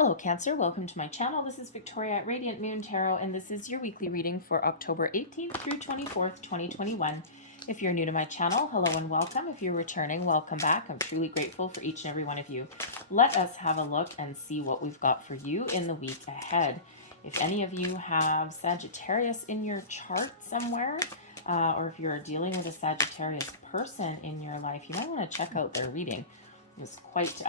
Hello Cancer, welcome to my channel. This is Victoria at Radiant Moon Tarot, and this is your weekly reading for October 18th through 24th, 2021. If you're new to my channel, hello and welcome. If you're returning, welcome back. I'm truly grateful for each and every one of you. Let us have a look and see what we've got for you in the week ahead. If any of you have Sagittarius in your chart somewhere, or if you're dealing with a Sagittarius person in your life, you might want to check out their reading. It was quite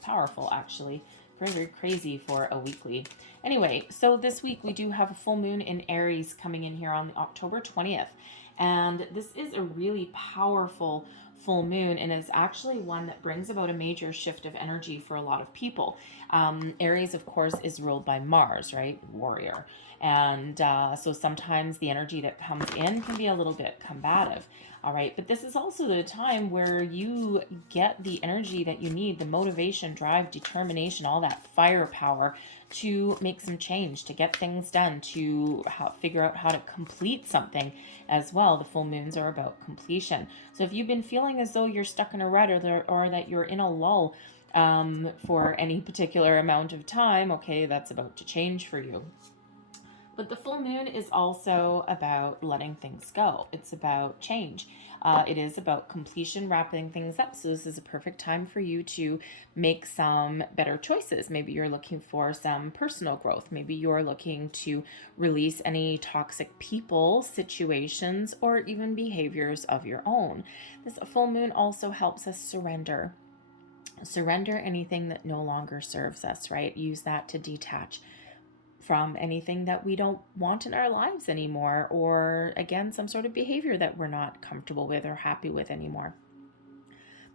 powerful, actually. Very crazy for a weekly. Anyway, so this week we do have a full moon in Aries coming in here on October 20th. And this is a really powerful full moon, and it's actually one that brings about a major shift of energy for a lot of people. Aries, of course, is ruled by Mars, right? Warrior. And so sometimes the energy that comes in can be a little bit combative. All right, but this is also the time where you get the energy that you need, the motivation, drive, determination, all that firepower to make some change, to get things done, to figure out how to complete something as well. The full moons are about completion. So if you've been feeling as though you're stuck in a rut or that you're in a lull for any particular amount of time, okay, that's about to change for you. But the full moon is also about letting things go. It's about change. It is about completion, wrapping things up. So this is a perfect time for you to make some better choices. Maybe you're looking for some personal growth. Maybe you're looking to release any toxic people, situations, or even behaviors of your own. This full moon also helps us surrender. Surrender anything that no longer serves us, right? Use that to detach from anything that we don't want in our lives anymore, or again, some sort of behavior that we're not comfortable with or happy with anymore.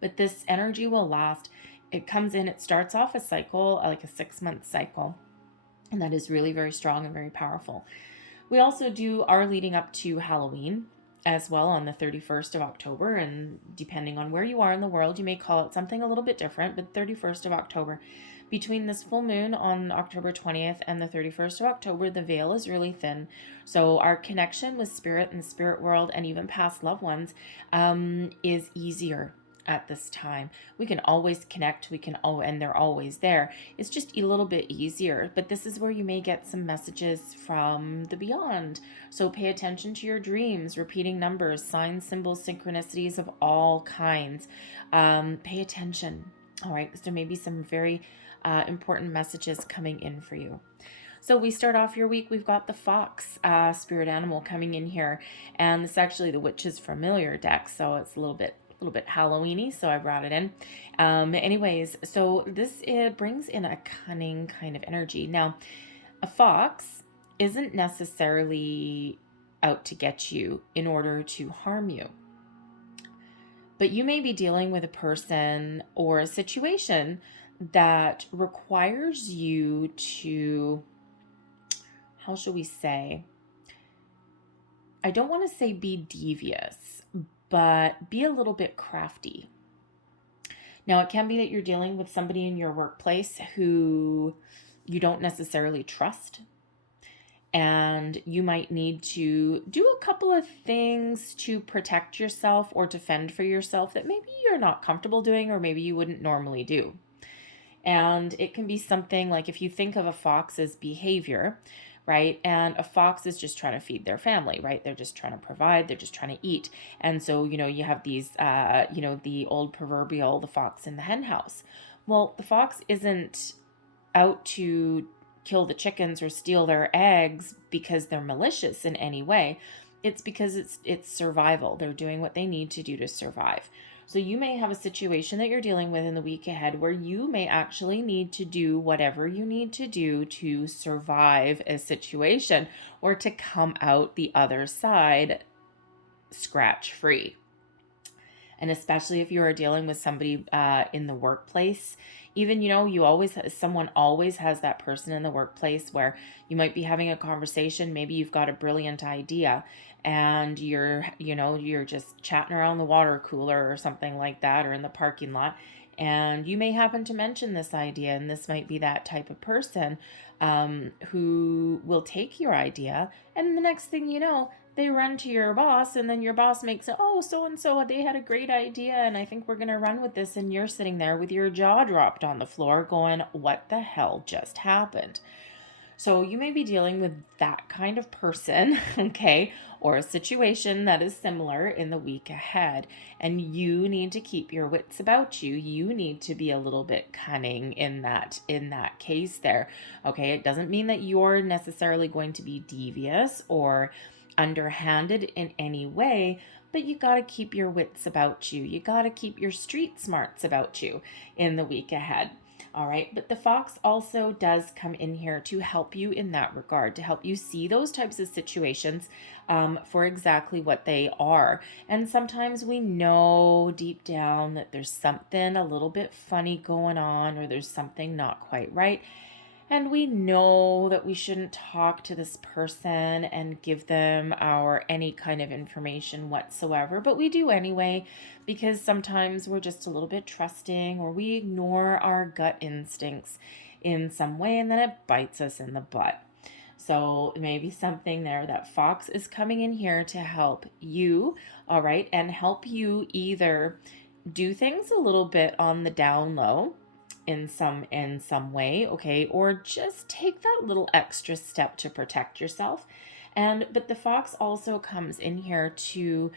But this energy will last. It comes in, it starts off a cycle, like a 6-month cycle, and that is really very strong and very powerful. We also are leading up to Halloween as well on the 31st of October, and depending on where you are in the world, you may call it something a little bit different, but 31st of October. Between this full moon on October 20th and the 31st of October, the veil is really thin. So our connection with spirit and the spirit world and even past loved ones is easier at this time. We can always connect, and they're always there. It's just a little bit easier, but this is where you may get some messages from the beyond. So pay attention to your dreams, repeating numbers, signs, symbols, synchronicities of all kinds. Pay attention. All right, so maybe some very important messages coming in for you. So we start off your week, we've got the fox spirit animal coming in here, and it's actually the witch's familiar deck, so it's a little bit Halloween-y, so I brought it in. Anyways, so this brings in a cunning kind of energy. Now, a fox isn't necessarily out to get you in order to harm you. But you may be dealing with a person or a situation that requires you to, how shall we say, I don't want to say be devious, but be a little bit crafty. Now, it can be that you're dealing with somebody in your workplace who you don't necessarily trust, and you might need to do a couple of things to protect yourself or defend for yourself that maybe you're not comfortable doing, or maybe you wouldn't normally do. And it can be something like, if you think of a fox's behavior, right? And a fox is just trying to feed their family, right? They're just trying to provide, they're just trying to eat. And so, you have these, the old proverbial, the fox in the hen house. Well, the fox isn't out to kill the chickens or steal their eggs because they're malicious in any way. It's because it's survival. They're doing what they need to do to survive. So you may have a situation that you're dealing with in the week ahead where you may actually need to do whatever you need to do to survive a situation or to come out the other side scratch-free. And especially if you are dealing with somebody in the workplace, even, someone always has that person in the workplace where you might be having a conversation. Maybe you've got a brilliant idea and you're just chatting around the water cooler or something like that, or in the parking lot. And you may happen to mention this idea, and this might be that type of person who will take your idea. And the next thing you know, they run to your boss, and then your boss makes it, oh, so-and-so, they had a great idea, and I think we're going to run with this, and you're sitting there with your jaw dropped on the floor going, what the hell just happened? So you may be dealing with that kind of person, okay, or a situation that is similar in the week ahead. And you need to keep your wits about you. You need to be a little bit cunning in that case there. Okay, it doesn't mean that you're necessarily going to be devious or underhanded in any way, but you got to keep your wits about you. You got to keep your street smarts about you in the week ahead. All right, but the fox also does come in here to help you in that regard, to help you see those types of situations for exactly what they are. And sometimes we know deep down that there's something a little bit funny going on, or there's something not quite right. And we know that we shouldn't talk to this person and give them any kind of information whatsoever, but we do anyway, because sometimes we're just a little bit trusting, or we ignore our gut instincts in some way, and then it bites us in the butt. So maybe something there that fox is coming in here to help you, all right, and help you either do things a little bit on the down low, in some way, okay, or just take that little extra step to protect yourself. But the fox also comes in here to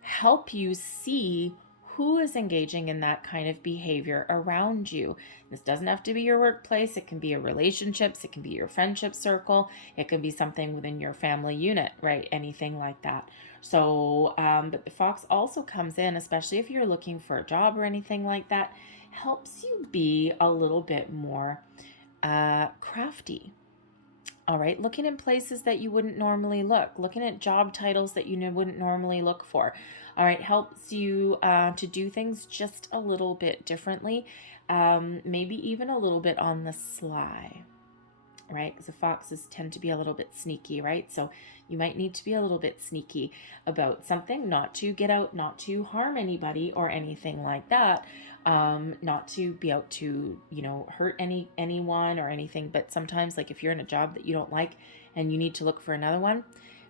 help you see who is engaging in that kind of behavior around you. This doesn't have to be your workplace. It can be your relationships. It can be your friendship circle. It can be something within your family unit, right? Anything like that. So, but the fox also comes in, especially if you're looking for a job or anything like that, helps you be a little bit more crafty. All right, looking in places that you wouldn't normally look, looking at job titles that you wouldn't normally look for. All right, helps you to do things just a little bit differently, maybe even a little bit on the sly, right? Because the foxes tend to be a little bit sneaky, right? So you might need to be a little bit sneaky about something, not to get out, not to harm anybody or anything like that, not to be out to, hurt anyone or anything. But sometimes, like if you're in a job that you don't like and you need to look for another one,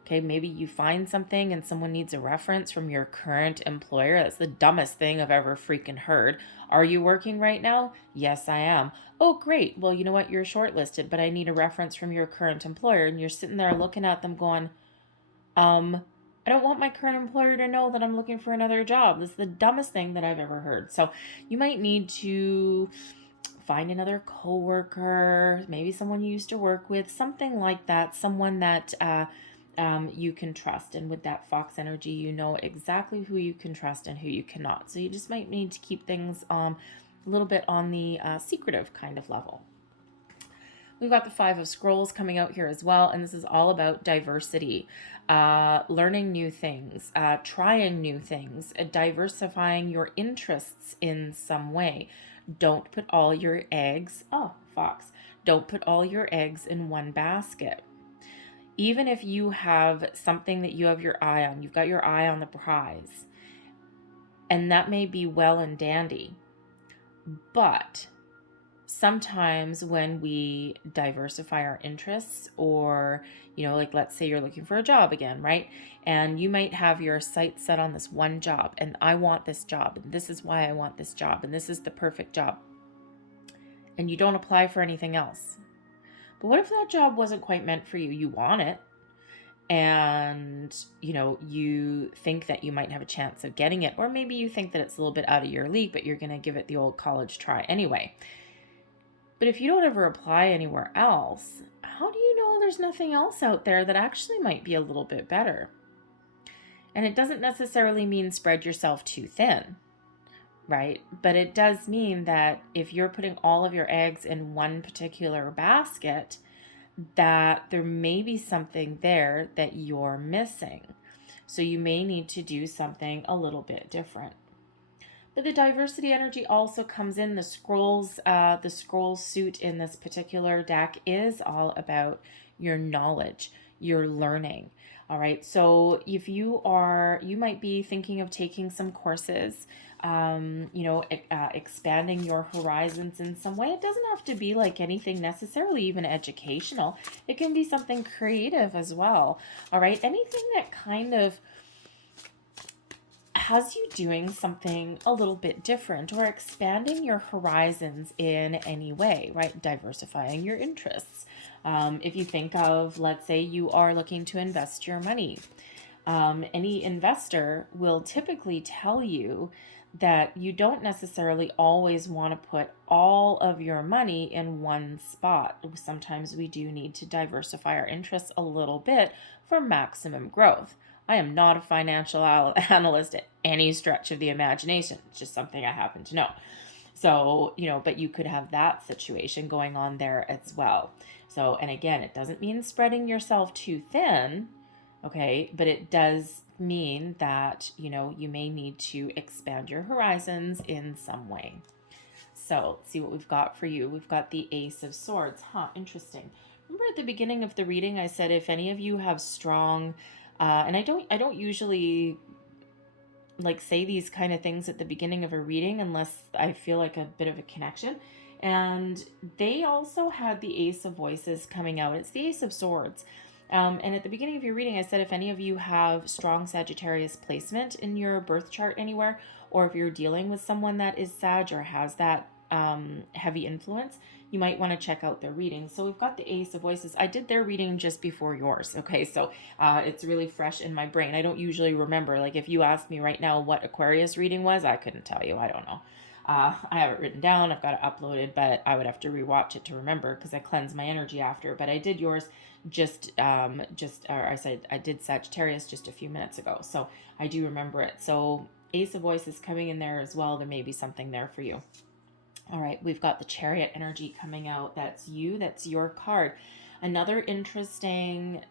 okay, maybe you find something and someone needs a reference from your current employer. That's the dumbest thing I've ever freaking heard. Are you working right now? Yes, I am. Oh, great. Well, you know what? You're shortlisted, but I need a reference from your current employer. And you're sitting there looking at them going, I don't want my current employer to know that I'm looking for another job. This is the dumbest thing that I've ever heard. So you might need to find another coworker, maybe someone you used to work with, something like that, someone that you can trust. And with that fox energy, you know exactly who you can trust and who you cannot. So you just might need to keep things a little bit on the secretive kind of level. We've got the Five of Scrolls coming out here as well, and this is all about diversity, learning new things, trying new things, diversifying your interests in some way. Don't put all your eggs, fox, don't put all your eggs in one basket. Even if you have something that you have your eye on, you've got your eye on the prize, and that may be well and dandy, but sometimes when we diversify our interests, or, like let's say you're looking for a job again, right? And you might have your sights set on this one job, and I want this job, and this is why I want this job, and this is the perfect job. And you don't apply for anything else. But what if that job wasn't quite meant for you? You want it, and, you think that you might have a chance of getting it, or maybe you think that it's a little bit out of your league, but you're going to give it the old college try anyway. But if you don't ever apply anywhere else, how do you know there's nothing else out there that actually might be a little bit better? And it doesn't necessarily mean spread yourself too thin, right? But it does mean that if you're putting all of your eggs in one particular basket, that there may be something there that you're missing. So you may need to do something a little bit different. But the diversity energy also comes in. The scroll suit in this particular deck is all about your knowledge, your learning. All right. So if you might be thinking of taking some courses, expanding your horizons in some way. It doesn't have to be like anything necessarily even educational. It can be something creative as well. All right. Anything that kind of has you doing something a little bit different or expanding your horizons in any way, right? Diversifying your interests. If you think of, let's say you are looking to invest your money, any investor will typically tell you that you don't necessarily always want to put all of your money in one spot. Sometimes we do need to diversify our interests a little bit for maximum growth. I am not a financial analyst at any stretch of the imagination. It's just something I happen to know. So, but you could have that situation going on there as well. So, and again, it doesn't mean spreading yourself too thin, okay, but it does mean that, you may need to expand your horizons in some way. So let's see what we've got for you. We've got the Ace of Swords. Interesting. Remember at the beginning of the reading, I said if any of you have strong, and I don't usually like say these kind of things at the beginning of a reading unless I feel like a bit of a connection. And they also had the Ace of Voices coming out. It's the Ace of Swords. And at the beginning of your reading, I said if any of you have strong Sagittarius placement in your birth chart anywhere, or if you're dealing with someone that is Sag or has that heavy influence, you might want to check out their reading. So we've got the Ace of Voices. I did their reading just before yours. Okay, so it's really fresh in my brain. I don't usually remember. Like if you asked me right now what Aquarius reading was, I couldn't tell you. I don't know. I have it written down. I've got it uploaded, but I would have to rewatch it to remember because I cleanse my energy after. But I did yours I did Sagittarius just a few minutes ago, so I do remember it. So Ace of Voices coming in there as well. There may be something there for you. All right, we've got the Chariot energy coming out. That's you. That's your card. Another interesting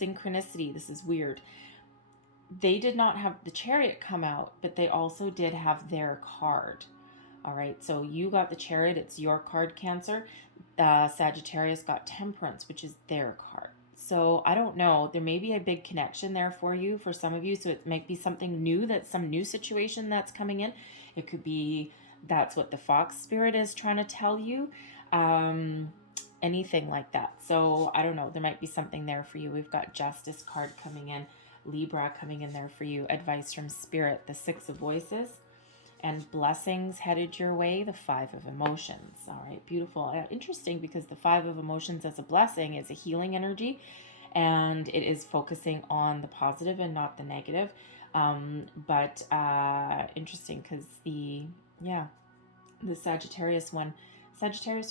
synchronicity. This is weird. They did not have the Chariot come out, but they also did have their card. All right, so you got the Chariot. It's your card, Cancer. Sagittarius got Temperance, which is their card. So I don't know. There may be a big connection there for you, for some of you. So it might be something new, that's some new situation that's coming in. It could be that's what the Fox Spirit is trying to tell you. Anything like that. So I don't know. There might be something there for you. We've got Justice card coming in. Libra coming in there for you. Advice from Spirit. The Six of Voices. And blessings headed your way, the Five of Emotions. All right, beautiful. Interesting because the Five of Emotions as a blessing is a healing energy, and it is focusing on the positive and not the negative. But interesting because the Sagittarius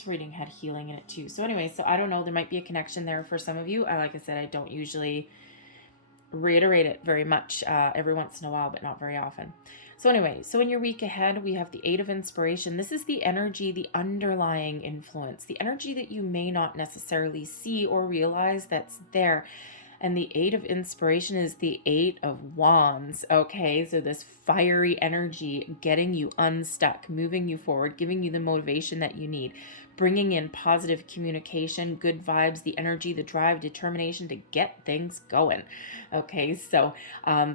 reading had healing in it too. So anyway, so I don't know. There might be a connection there for some of you. Like I said, I don't usually reiterate it very much, every once in a while, but not very often. So anyway, so in your week ahead, we have the Eight of Inspiration. This is the energy, the underlying influence, the energy that you may not necessarily see or realize that's there. And the Eight of Inspiration is the Eight of Wands. Okay, so this fiery energy getting you unstuck, moving you forward, giving you the motivation that you need, bringing in positive communication, good vibes, the energy, the drive, determination to get things going. Okay, so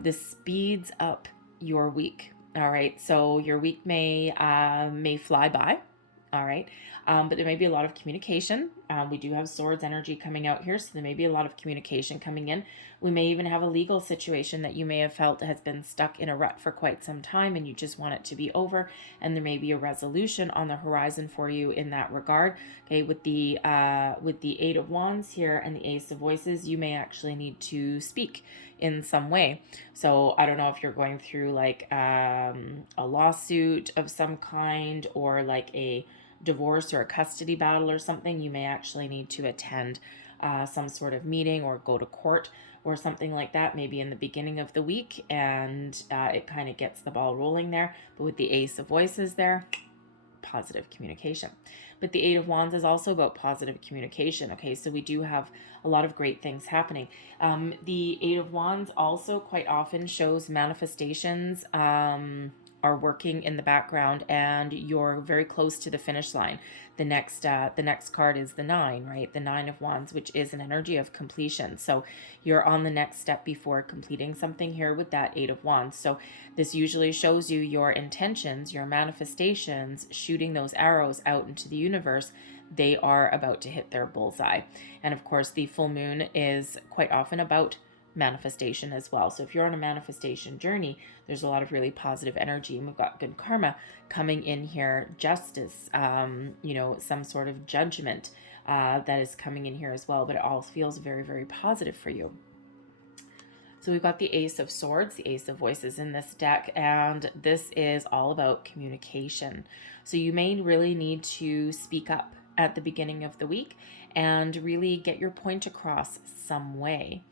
this speeds up your week. All right, so your week may fly by. All right, but there may be a lot of communication. We do have Swords energy coming out here, so there may be a lot of communication coming in. We may even have a legal situation that you may have felt has been stuck in a rut for quite some time and you just want it to be over, and there may be a resolution on the horizon for you in that regard. Okay, with the Eight of Wands here and the Ace of Voices, you may actually need to speak in some way. So I don't know if you're going through like a lawsuit of some kind or like a divorce or a custody battle or something. You may actually need to attend some sort of meeting or go to court or something like that, maybe in the beginning of the week, and it kind of gets the ball rolling there. But with the Ace of Voices there, positive communication. But the Eight of Wands is also about positive communication. Okay, so we do have a lot of great things happening. The Eight of Wands also quite often shows manifestations are working in the background and you're very close to the finish line. The next card is the 9, right? The 9 of Wands, which is an energy of completion. So you're on the next step before completing something here with that 8 of Wands. So this usually shows you your intentions, your manifestations, shooting those arrows out into the universe. They are about to hit their bullseye. And of course, the full moon is quite often about manifestation as well. So if you're on a manifestation journey, there's a lot of really positive energy, and we've got good karma coming in here, justice, some sort of judgment that is coming in here as well, but it all feels very, very positive for you. So we've got the Ace of Swords, the Ace of Voices in this deck, and this is all about communication. So you may really need to speak up at the beginning of the week and really get your point across some way.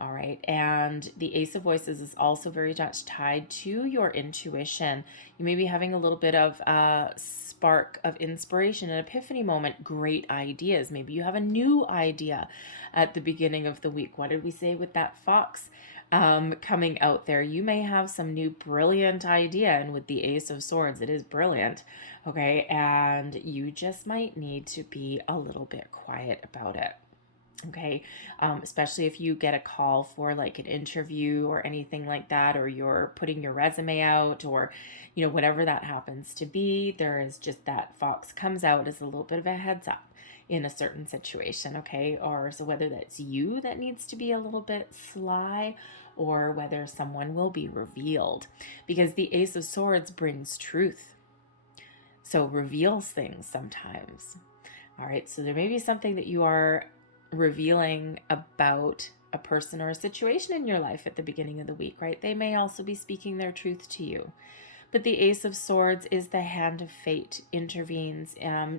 All right. And the Ace of Voices is also very much tied to your intuition. You may be having a little bit of a spark of inspiration, an epiphany moment, great ideas. Maybe you have a new idea at the beginning of the week. What did we say with that fox coming out there? You may have some new brilliant idea. And with the Ace of Swords, it is brilliant. Okay. And you just might need to be a little bit quiet about it. Okay, especially if you get a call for like an interview or anything like that, or you're putting your resume out, or whatever that happens to be, there is just that fox comes out as a little bit of a heads up in a certain situation. Okay, or so whether that's you that needs to be a little bit sly, or whether someone will be revealed, because the Ace of Swords brings truth, so reveals things sometimes. All right, so there may be something that you are revealing about a person or a situation in your life at the beginning of the week, right? They may also be speaking their truth to you. But the Ace of Swords is the hand of fate, intervenes,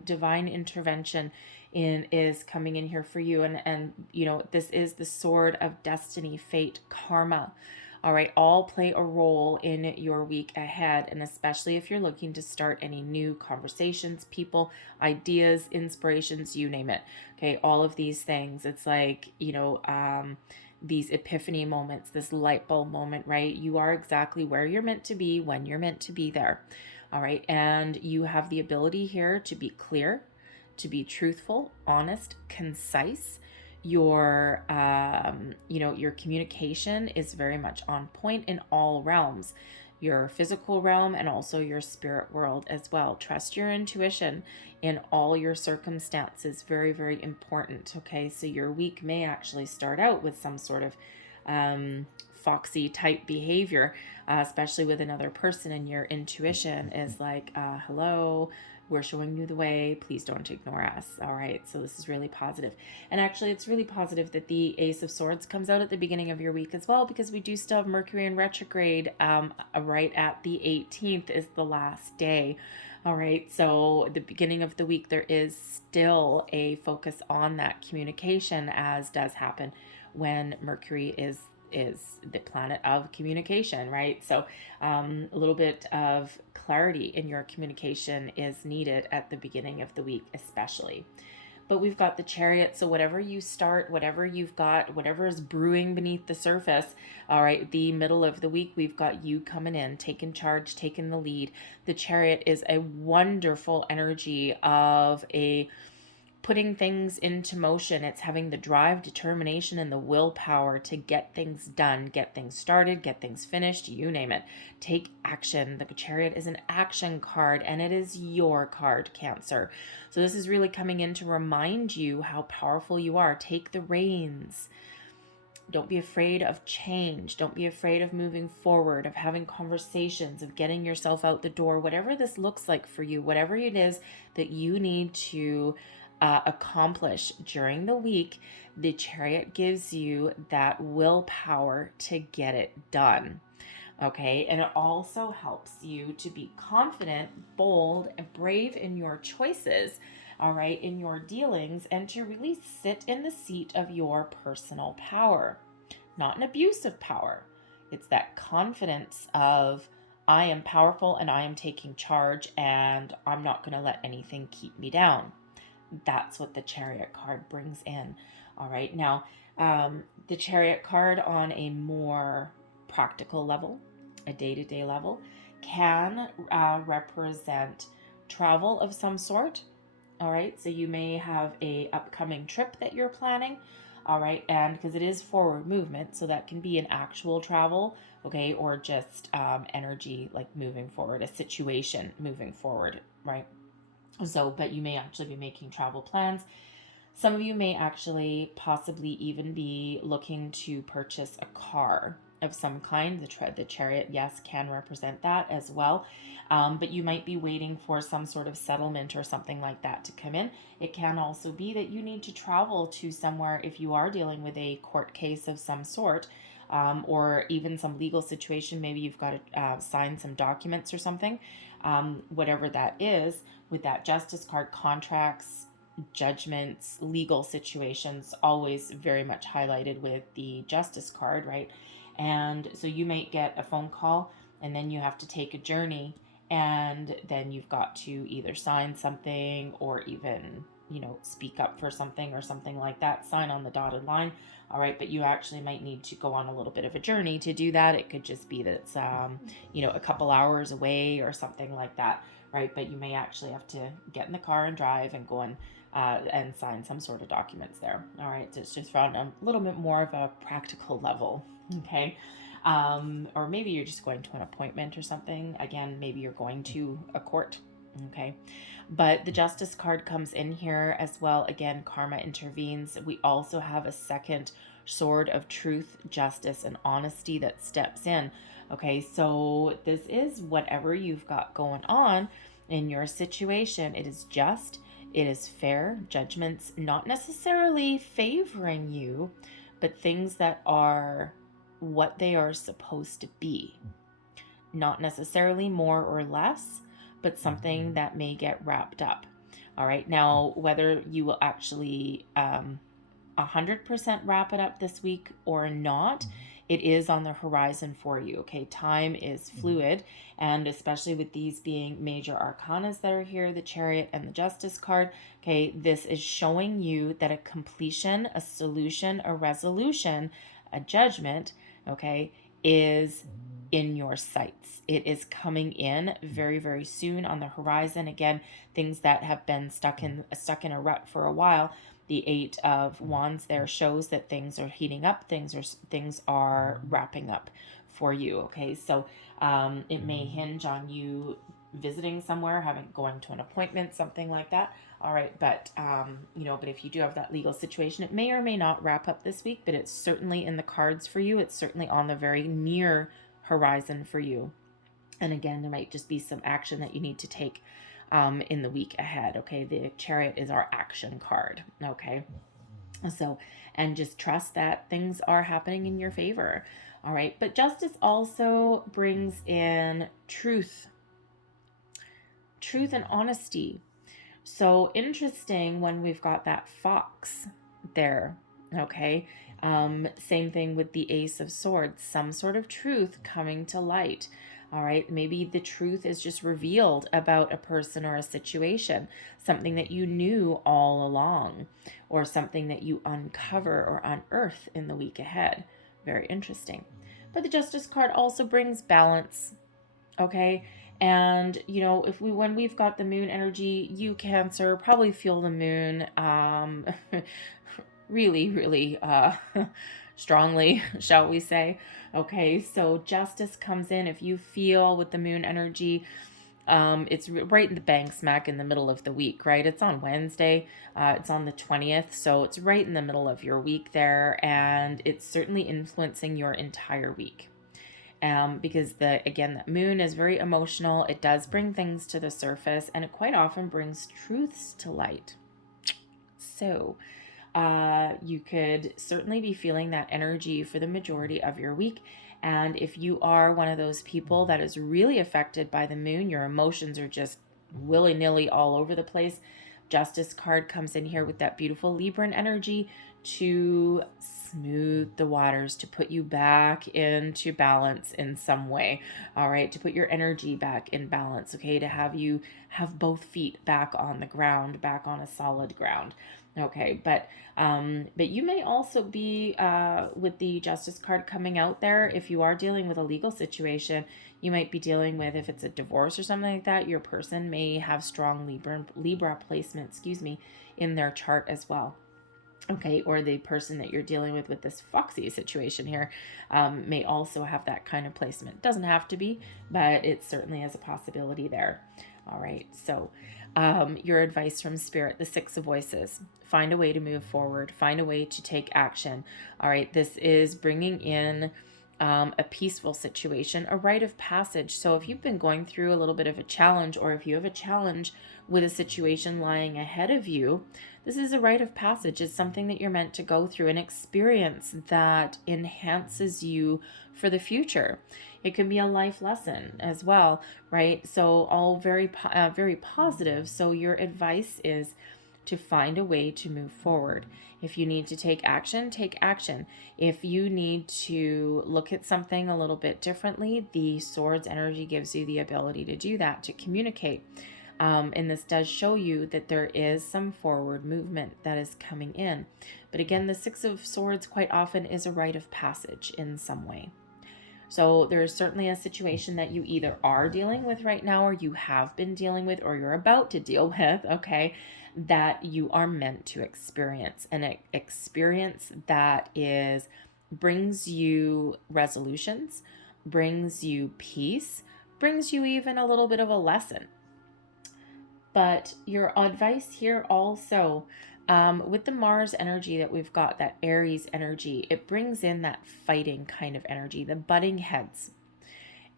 divine intervention is coming in here for you. And this is the sword of destiny, fate, karma. All right, all play a role in your week ahead, and especially if you're looking to start any new conversations, people, ideas, inspirations, you name it. Okay, all of these things. It's like, these epiphany moments, this light bulb moment, right? You are exactly where you're meant to be when you're meant to be there. All right, and you have the ability here to be clear, to be truthful, honest, concise. Your communication is very much on point in all realms, your physical realm and also your spirit world as well. Trust your intuition in all your circumstances. Very, very important. Okay, so your week may actually start out with some sort of foxy type behavior, especially with another person, and your intuition is like, hello, we're showing you the way, please don't ignore us. All right, so this is really positive. And actually, it's really positive that the Ace of Swords comes out at the beginning of your week as well, because we do still have Mercury in retrograde right at the 18th is the last day. All right, so the beginning of the week, there is still a focus on that communication, as does happen when Mercury is the planet of communication, right? So a little bit of clarity in your communication is needed at the beginning of the week, especially. But we've got the Chariot, so whatever you start, whatever you've got, whatever is brewing beneath the surface, all right, the middle of the week, we've got you coming in, taking charge, taking the lead. The Chariot is a wonderful energy of putting things into motion. It's having the drive, determination, and the willpower to get things done, get things started, get things finished, you name it. Take action. The Chariot is an action card, and it is your card, Cancer. So this is really coming in to remind you how powerful you are. Take the reins. Don't be afraid of change. Don't be afraid of moving forward, of having conversations, of getting yourself out the door, whatever this looks like for you, whatever it is that you need to accomplish during the week. The Chariot gives you that willpower to get it done. Okay, and it also helps you to be confident, bold, and brave in your choices, all right, in your dealings, and to really sit in the seat of your personal power. Not an abuse of power. It's that confidence of, I am powerful and I am taking charge, and I'm not going to let anything keep me down. That's what the Chariot card brings in. All right, now the Chariot card on a more practical level, a day-to-day level, can represent travel of some sort. All right, so you may have a upcoming trip that you're planning. All right, and because it is forward movement, so that can be an actual travel, okay, or just energy like moving forward, a situation moving forward, right? So, but you may actually be making travel plans. Some of you may actually possibly even be looking to purchase a car of some kind. The chariot, yes, can represent that as well. But you might be waiting for some sort of settlement or something like that to come in. It can also be that you need to travel to somewhere if you are dealing with a court case of some sort. Or even some legal situation. Maybe you've got to sign some documents or something. Whatever that is, with that Justice card, contracts, judgments, legal situations, always very much highlighted with the Justice card, right? And so you might get a phone call and then you have to take a journey, and then you've got to either sign something or even, speak up for something or something like that, sign on the dotted line. All right, but you actually might need to go on a little bit of a journey to do that. It could just be that it's, a couple hours away or something like that, right? But you may actually have to get in the car and drive and go and sign some sort of documents there. All right, so it's just on a little bit more of a practical level, okay? Or maybe you're just going to an appointment or something. Again, maybe you're going to a court, okay? But the Justice card comes in here as well. Again, karma intervenes. We also have a second sword of truth, justice, and honesty that steps in. Okay, so this is whatever you've got going on in your situation. It is just, it is fair, judgments not necessarily favoring you, but things that are what they are supposed to be. Not necessarily more or less, but something that may get wrapped up. All right, now whether you will actually 100% wrap it up this week or not, it is on the horizon for you, okay? Time is fluid, and especially with these being major arcanas that are here, the Chariot and the Justice card, okay, this is showing you that a completion, a solution, a resolution, a judgment, okay, is in your sights. It is coming in very, very soon on the horizon. Again, things that have been stuck in a rut for a while. The Eight of Wands there shows that things are heating up. Things are wrapping up for you. Okay, so it may hinge on you visiting somewhere, going to an appointment, something like that. All right, but but if you do have that legal situation, it may or may not wrap up this week, but it's certainly in the cards for you. It's certainly on the very near horizon for you. And again, there might just be some action that you need to take in the week ahead. Okay, the Chariot is our action card. Okay, so, and just trust that things are happening in your favor. All right, but justice also brings in truth and honesty. So interesting when we've got that fox there. Okay, same thing with the Ace of Swords, some sort of truth coming to light. All right, maybe the truth is just revealed about a person or a situation, something that you knew all along, or something that you uncover or unearth in the week ahead. Very interesting. But the Justice card also brings balance, okay? And, when we've got the moon energy, you Cancer probably feel the moon really, really strongly, shall we say. Okay, so justice comes in if you feel with the moon energy. It's right in the bang smack in the middle of the week, right? It's on Wednesday. It's on the 20th, so it's right in the middle of your week there, and it's certainly influencing your entire week. Because that moon is very emotional. It does bring things to the surface, and it quite often brings truths to light. So you could certainly be feeling that energy for the majority of your week. And if you are one of those people that is really affected by the moon, your emotions are just willy-nilly all over the place, Justice card comes in here with that beautiful Libran energy to smooth the waters, to put you back into balance in some way. All right, to put your energy back in balance. Okay, to have you have both feet back on the ground, back on a solid ground. Okay, but you may also be with the Justice card coming out there. If you are dealing with a legal situation, you might be dealing with, if it's a divorce or something like that, your person may have strong Libra placement, in their chart as well. Okay, or the person that you're dealing with this Foxy situation here may also have that kind of placement. Doesn't have to be, but it certainly has a possibility there. All right, so your advice from Spirit, the Six of Voices. Find a way to move forward. Find a way to take action. All right, this is bringing in a peaceful situation, a rite of passage. So if you've been going through a little bit of a challenge, or if you have a challenge with a situation lying ahead of you, this is a rite of passage. It's something that you're meant to go through, an experience that enhances you for the future. It can be a life lesson as well, right? So all very positive. So your advice is to find a way to move forward. If you need to take action, take action. If you need to look at something a little bit differently, the Swords energy gives you the ability to do that, to communicate. And this does show you that there is some forward movement that is coming in. But again, the Six of Swords quite often is a rite of passage in some way. So there is certainly a situation that you either are dealing with right now, or you have been dealing with, or you're about to deal with, okay, that you are meant to experience. An experience that brings you resolutions, brings you peace, brings you even a little bit of a lesson. But your advice here also, with the Mars energy that we've got, that Aries energy, it brings in that fighting kind of energy, the butting heads.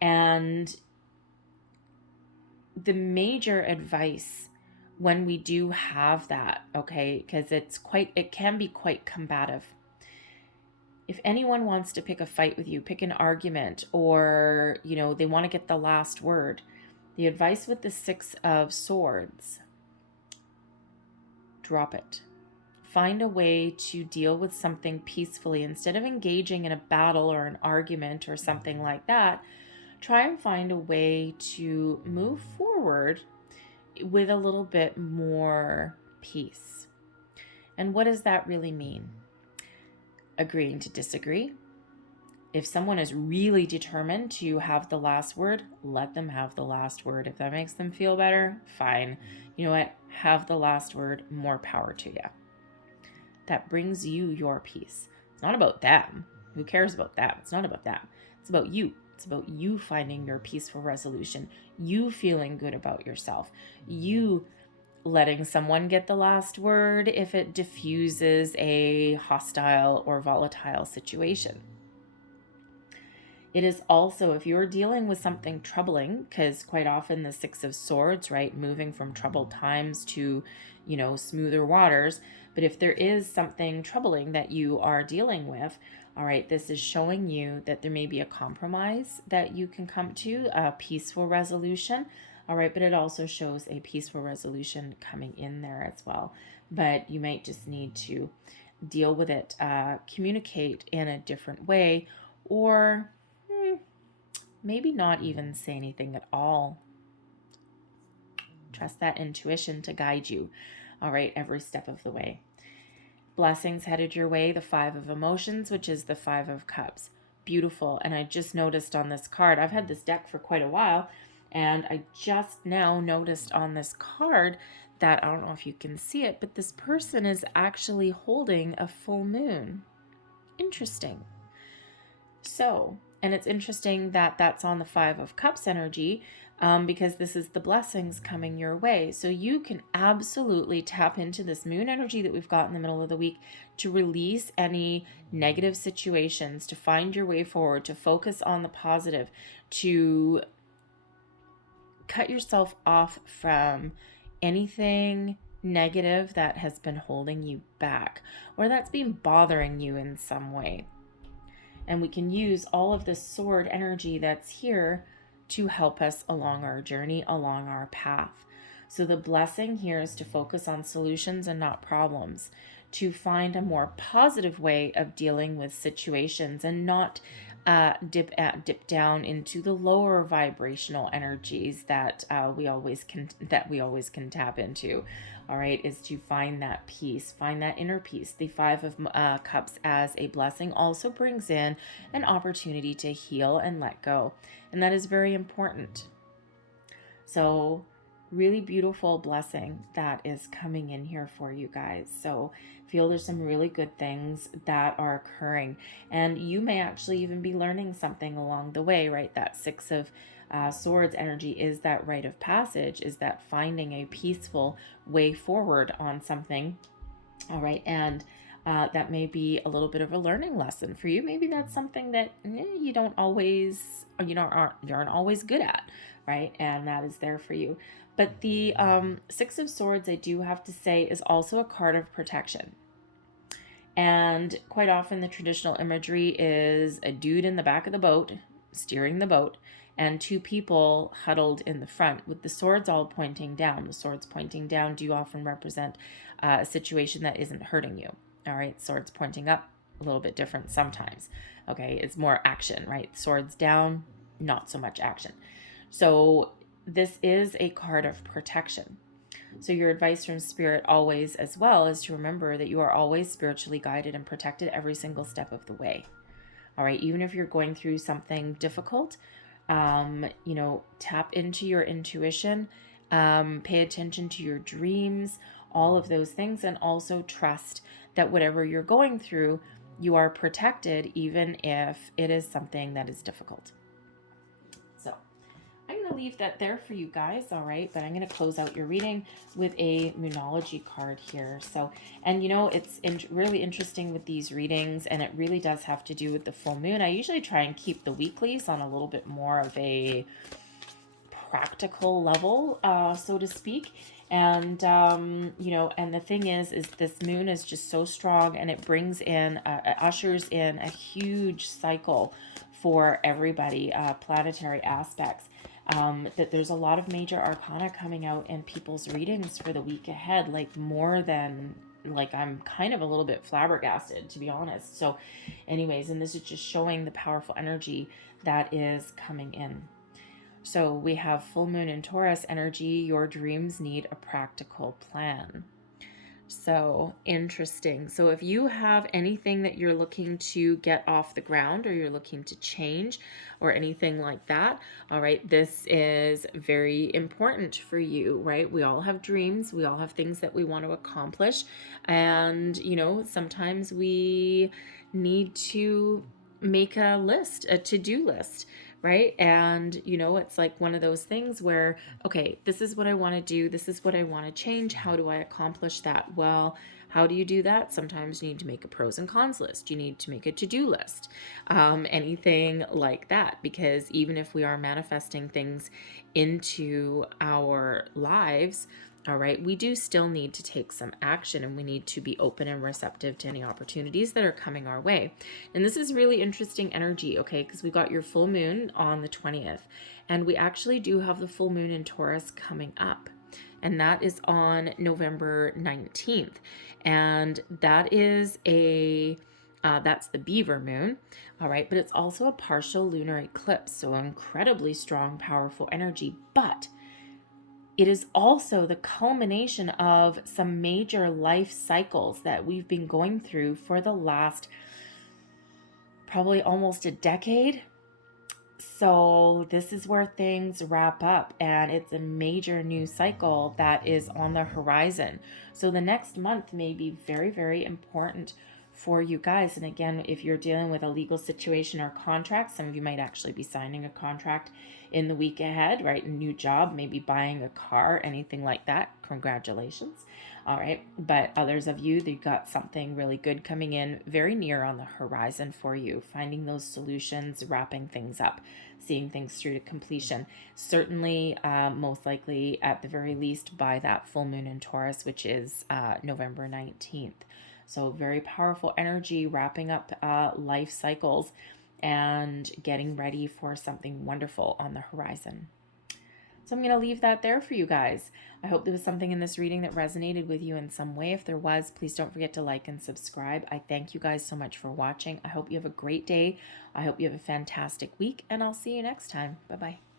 And the major advice when we do have that, okay, because it can be quite combative. If anyone wants to pick a fight with you, pick an argument, or, they want to get the last word, the advice with the Six of Swords, drop it. Find a way to deal with something peacefully. Instead of engaging in a battle or an argument or something like that, try and find a way to move forward with a little bit more peace. And what does that really mean? Agreeing to disagree. If someone is really determined to have the last word, let them have the last word. If that makes them feel better, fine. You know what? Have the last word. More power to you. That brings you your peace. It's not about them. Who cares about that? It's not about that. It's about you. It's about you finding your peaceful resolution. You feeling good about yourself. You letting someone get the last word if it diffuses a hostile or volatile situation. It is also, if you're dealing with something troubling, because quite often the Six of Swords, right, moving from troubled times to, smoother waters. But if there is something troubling that you are dealing with, all right, this is showing you that there may be a compromise that you can come to, a peaceful resolution. All right, but it also shows a peaceful resolution coming in there as well. But you might just need to deal with it, communicate in a different way, or maybe not even say anything at all. Trust that intuition to guide you, all right, every step of the way. Blessings headed your way, the Five of Emotions, which is the Five of Cups. Beautiful. And I just noticed on this card, I've had this deck for quite a while, and I just now noticed on this card that, I don't know if you can see it, but this person is actually holding a full moon. Interesting. So, and it's interesting that that's on the Five of Cups energy, because this is the blessings coming your way. So you can absolutely tap into this moon energy that we've got in the middle of the week to release any negative situations, to find your way forward, to focus on the positive, to cut yourself off from anything negative that has been holding you back, or that's been bothering you in some way. And we can use all of the sword energy that's here to help us along our journey, along our path. So the blessing here is to focus on solutions and not problems, to find a more positive way of dealing with situations and not dip down into the lower vibrational energies that we always can tap into. All right, is to find that peace, find that inner peace. The Five of Cups as a blessing also brings in an opportunity to heal and let go, and that is very important. So really beautiful blessing that is coming in here for you guys. So feel there's some really good things that are occurring, and you may actually even be learning something along the way, right? That Six of Swords energy is that rite of passage, is that finding a peaceful way forward on something. All right, and that may be a little bit of a learning lesson for you. Maybe that's something that you don't always, you aren't always good at, right? And that is there for you. But the Six of Swords, I do have to say, is also a card of protection. And quite often the traditional imagery is a dude in the back of the boat, steering the boat, and two people huddled in the front with the swords all pointing down. The swords pointing down do often represent a situation that isn't hurting you. All right, swords pointing up, a little bit different sometimes. Okay, it's more action, right? Swords down, not so much action. So this is a card of protection. So your advice from Spirit always as well is to remember that you are always spiritually guided and protected every single step of the way. All right, even if you're going through something difficult, tap into your intuition, pay attention to your dreams, all of those things, and also trust that whatever you're going through, you are protected even if it is something that is difficult. So I'm going to leave that there for you guys, all right? But I'm going to close out your reading with a Moonology card here. So, and it's really interesting with these readings, and it really does have to do with the full moon. I usually try and keep the weeklies on a little bit more of a practical level, so to speak. And, and the thing is this moon is just so strong, and it brings in, ushers in a huge cycle for everybody, planetary aspects. That there's a lot of major arcana coming out in people's readings for the week ahead, like more than, like, I'm kind of a little bit flabbergasted, to be honest. So anyways, and this is just showing the powerful energy that is coming in. So we have full moon in Taurus energy. Your dreams need a practical plan. So interesting. So if you have anything that you're looking to get off the ground, or you're looking to change, or anything like that, all right, this is very important for you, right? We all have dreams. We all have things that we want to accomplish. And, sometimes we need to make a list, a to-do list, right? And, it's like one of those things where, okay, this is what I want to do. This is what I want to change. How do I accomplish that? Well, how do you do that? Sometimes you need to make a pros and cons list. You need to make a to-do list, anything like that, because even if we are manifesting things into our lives, all right, we do still need to take some action, and we need to be open and receptive to any opportunities that are coming our way. And this is really interesting energy, okay, because we got your full moon on the 20th, and we actually do have the full moon in Taurus coming up, and that is on November 19th. And that is that's the beaver moon, all right, but it's also a partial lunar eclipse, so incredibly strong, powerful energy, but it is also the culmination of some major life cycles that we've been going through for the last probably almost a decade. So this is where things wrap up, and it's a major new cycle that is on the horizon. So the next month may be very, very important for you guys. And again, if you're dealing with a legal situation or contract, some of you might actually be signing a contract in the week ahead, right? A new job, maybe buying a car, anything like that. Congratulations. All right. But others of you, they've got something really good coming in very near on the horizon for you, finding those solutions, wrapping things up, seeing things through to completion. Certainly, most likely at the very least by that full moon in Taurus, which is November 19th. So very powerful energy, wrapping up life cycles and getting ready for something wonderful on the horizon. So I'm going to leave that there for you guys. I hope there was something in this reading that resonated with you in some way. If there was, please don't forget to like and subscribe. I thank you guys so much for watching. I hope you have a great day. I hope you have a fantastic week, and I'll see you next time. Bye-bye.